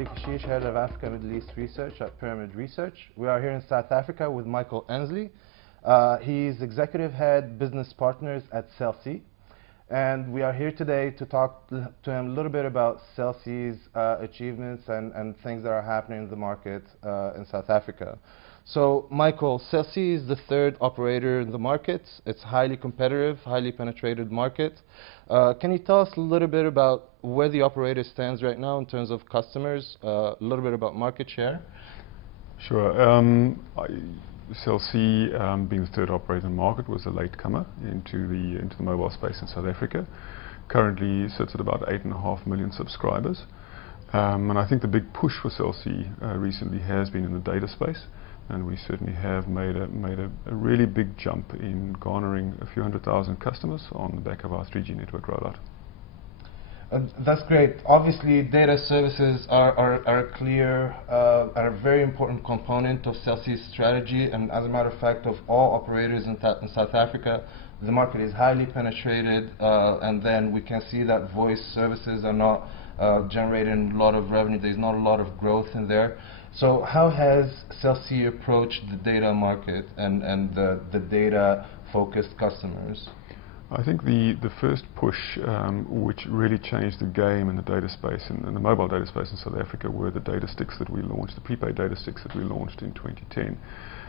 Badii Kechiche, Head of Africa Middle East Research at Pyramid Research. We are here in South Africa with Michael Ansley. He's Executive Head Business Partners at Cell-C. And we are here today to talk to him a little bit about Cell-C's achievements and things that are happening in the market in South Africa. So, Michael, Cell-C is the third operator in the market. It's highly competitive, highly penetrated market. Can you tell us a little bit about where the operator stands right now in terms of customers, a little bit about market share? Sure. Cell-C, being the third operator in the market, was a latecomer into the mobile space in South Africa. Currently sits at about 8.5 million subscribers. And I think the big push for Cell-C recently has been in the data space. And we certainly have made a really big jump in garnering a few 100,000 customers on the back of our 3G network rollout. That's great. Obviously, data services are a very important component of Cell-C's strategy, and as a matter of fact, of all operators in South Africa, the market is highly penetrated, and then we can see that voice services are not generating a lot of revenue. There's not a lot of growth in there. So how has Cell-C approached the data market and the data-focused customers? I think the first push, which really changed the game in the data space, in the mobile data space in South Africa, were the data sticks that we launched, the prepaid data sticks that we launched in 2010.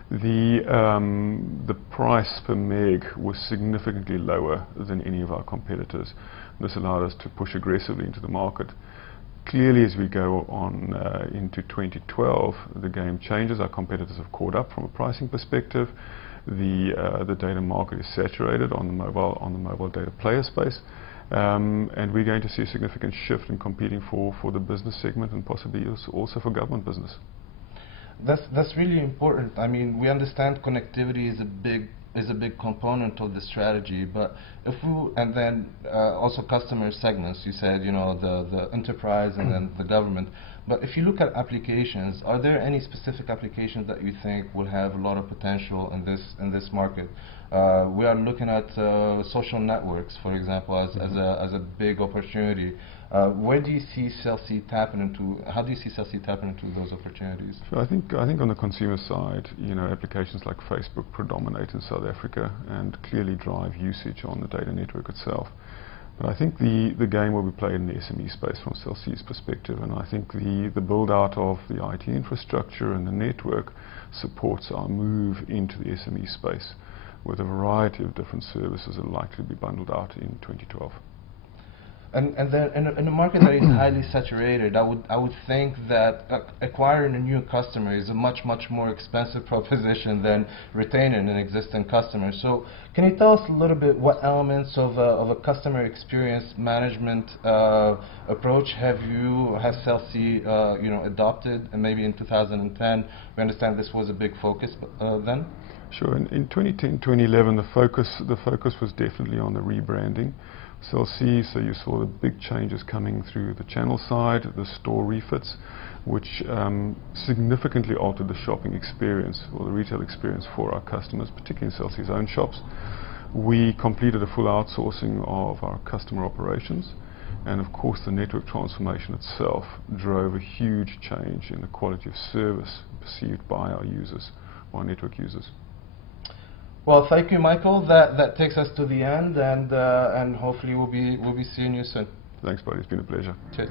The price per meg was significantly lower than any of our competitors. This allowed us to push aggressively into the market. Clearly, as we go on into 2012, the game changes. Our competitors have caught up from a pricing perspective. The data market is saturated on the mobile data player space, and we're going to see a significant shift in competing for the business segment and possibly also for government business. That's really important. I mean, we understand connectivity is a big component of the strategy, but if we and then also customer segments. You said, you know, the enterprise and then the government. But if you look at applications, are there any specific applications that you think will have a lot of potential in this market? We are looking at social networks, for example, as a big opportunity. Where do you see Cell-C tapping into? How do you see Cell-C tapping into those opportunities? So I think on the consumer side, you know, applications like Facebook predominate in South Africa and clearly drive usage on the data network itself. But I think the game will be played in the SME space from Cell-C's perspective, and I think the build-out of the IT infrastructure and the network supports our move into the SME space with a variety of different services that are likely to be bundled out in 2012. And then in a market that is highly saturated, I would think that acquiring a new customer is a much more expensive proposition than retaining an existing customer. So can you tell us a little bit what elements of a customer experience management approach has Cell-C adopted? And maybe in 2010, we understand this was a big focus then. Sure. In 2010, 2011, the focus was definitely on the rebranding. Cell-C, so you saw the big changes coming through the channel side, the store refits, which significantly altered the shopping experience or the retail experience for our customers, particularly in Cell-C's own shops. We completed a full outsourcing of our customer operations, and of course the network transformation itself drove a huge change in the quality of service perceived by our users, our network users. Well, thank you, Michael. That takes us to the end, and hopefully we'll be seeing you soon. Thanks, buddy. It's been a pleasure. Cheers.